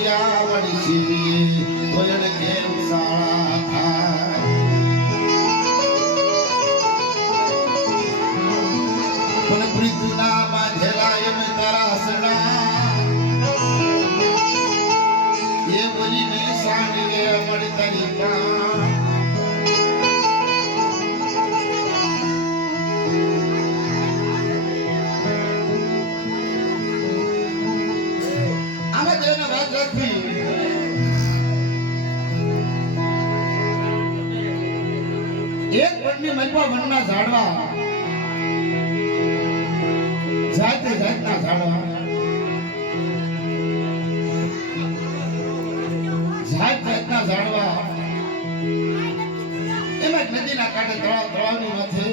વળિયા વળશી કોયલ કેમ સાળા થાય પણ પ્રીતના બાંધેલા એમ તારા સડા એ બોલીને સાંડીએ મળી તારી કા એક વનની મલપા વનના ઝાડવા જાતે જાતના ઝાડવા જાત જાતના ઝાડવા એમાં નદીના કાંઠે તળાવની માથે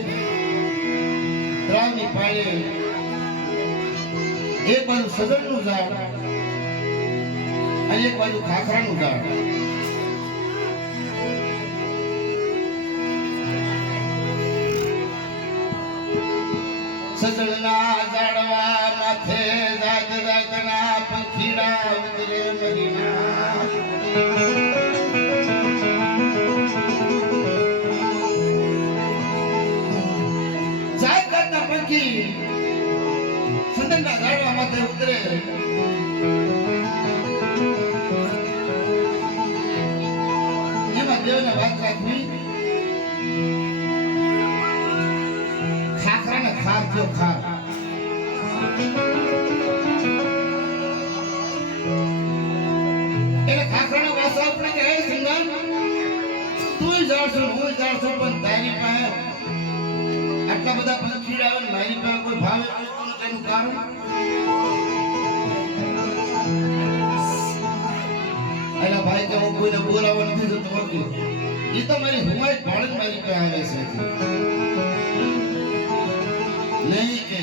તળાવની પાળે એક બાજુ સજનનું ઝાડ અને એક બાજુ ખાખરાનું ઝાડ સજનના ઝાડવા માથે જાત જાતના પંખીડા ઉતરે મરીના જાત જાતના પંખી સજનના ઝાડવા માથે ઉતરે એમાં દેવને વાત રાખવી ખાર થયો ખાર એટલે ખાખરાનો વાસો આપણે કહે સિંગન તું જાણશો હું જાણશો પણ તારી પાસે આટલા બધા પંખીડા આવે મારી પાસે કોઈ ભાવે તેનું કારણ એલા ભાઈ કે હું કોઈને બોલાવવા નથી જતો વકીલ એ તો મારી હુમાઈ બાળક મારી પાસે આવે છે નહીં કે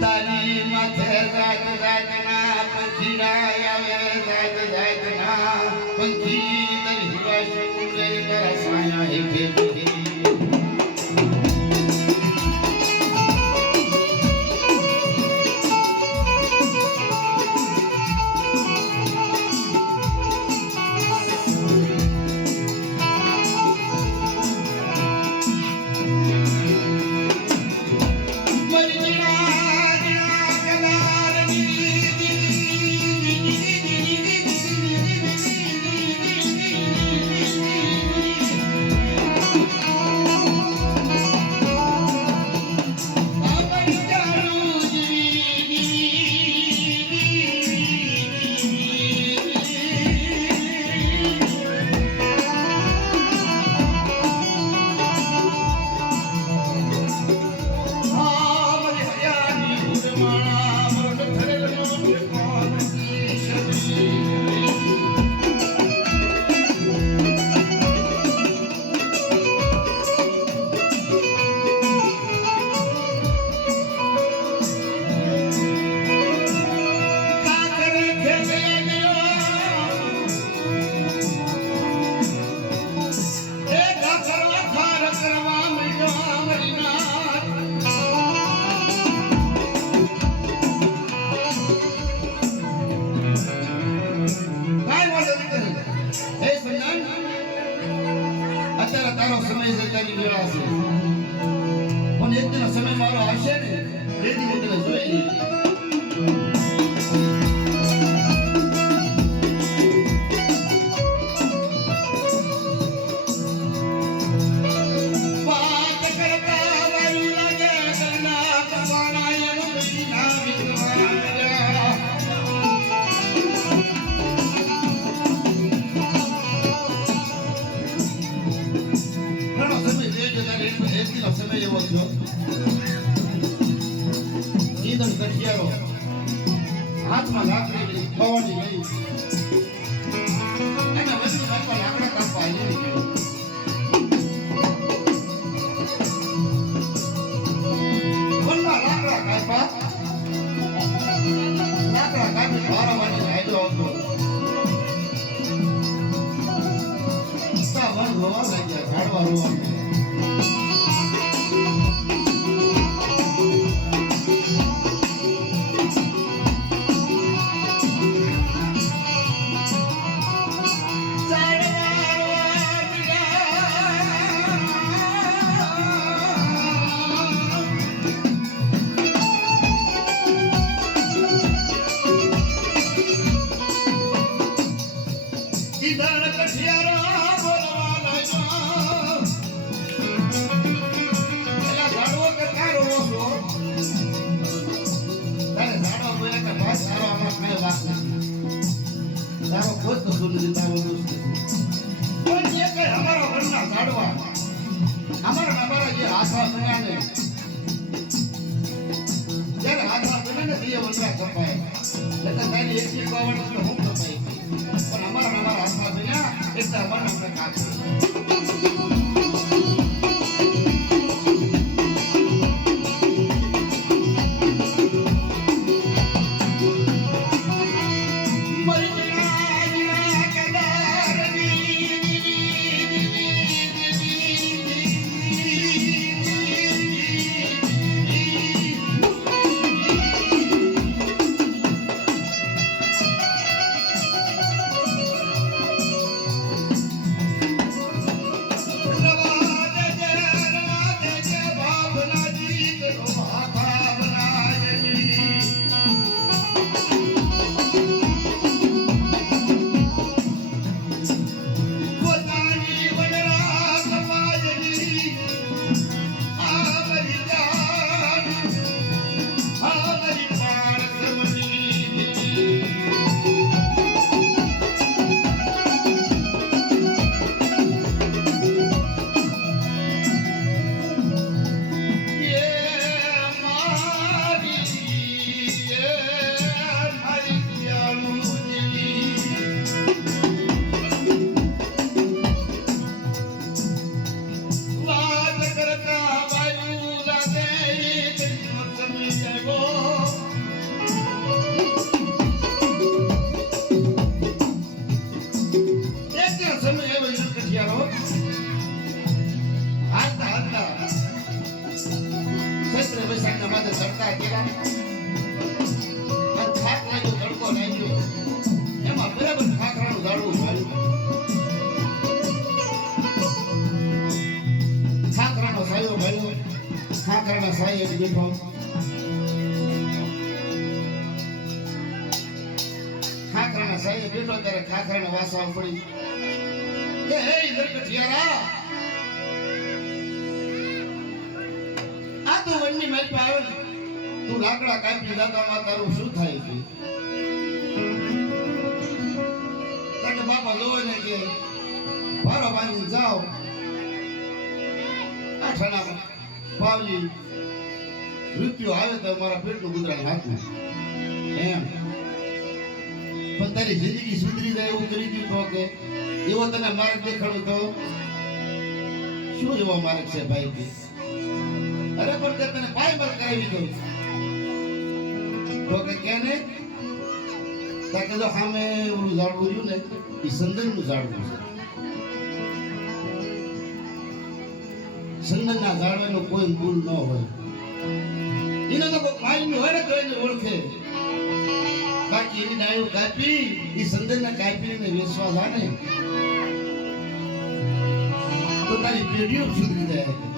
તારી માથે રાત રાતના પંખીડા આવે રાત રાતના પંખી તારી હિવાશી ઉડે તારા સાયા હેઠે તારો સમય છે તારી વેળા છે પણ એક દિન સમય મારો આવશે ને એ દિન તને જોઈ સમય એવો થયો ઈદન કઠિયારો હાથમાં લાકડી પવનની લઈ અને વસ્તુ કાપવા લાકડા કાપવા આવી નીકળ્યો વનમાં લાકડા કાપી વારાવારી હાલ્યો હતો વન રોવા લાગ્યા ઝાડવા રોવા એટલી પાવડ તો હું કપાઈ પણ અમારા હાથમાં બન્યા એટલે અમારા આપણે કાપ ખાખરાના સાયે બેઠો ત્યારે ખાખરાને વાસા પડી કે હે ઇન્દ્રકઠિયારા આ તો વનની મારી પાસે આવે ને તું લાકડા કાપી દાદામાં તારું શું થાય છે તાકે બાપા જોવે ને કે ભારો બાંધી જાઓ આઠાના પાવલી મૃત્યુ આવે તો મારા પેટનું ગુજરાન હાથમાં એમ પણ તારી જિંદગી સુધરી જાય એવું કરી દીધું કે એવો તને માર્ગ દેખાડું તો શું એવો માર્ગ છે ભાઈ કે અરે પણ કે તને પાયમાલ કરાવી દઉં તો કે કેને તાકે જો સામે ઓલું ઝાડવું રહ્યું ને એ સંદનનું ઝાડવું છે સંદનના ઝાડવાનો કોઈ ભૂલ ન હોય એને તો કોઈ મારી હોય ને તો એને ઓળખે બાકી એની ડાળીઓ કાપી એ સંદનના કાપીને વેચવા જાણે તો તારી પેઢીઓ સુધરી જાય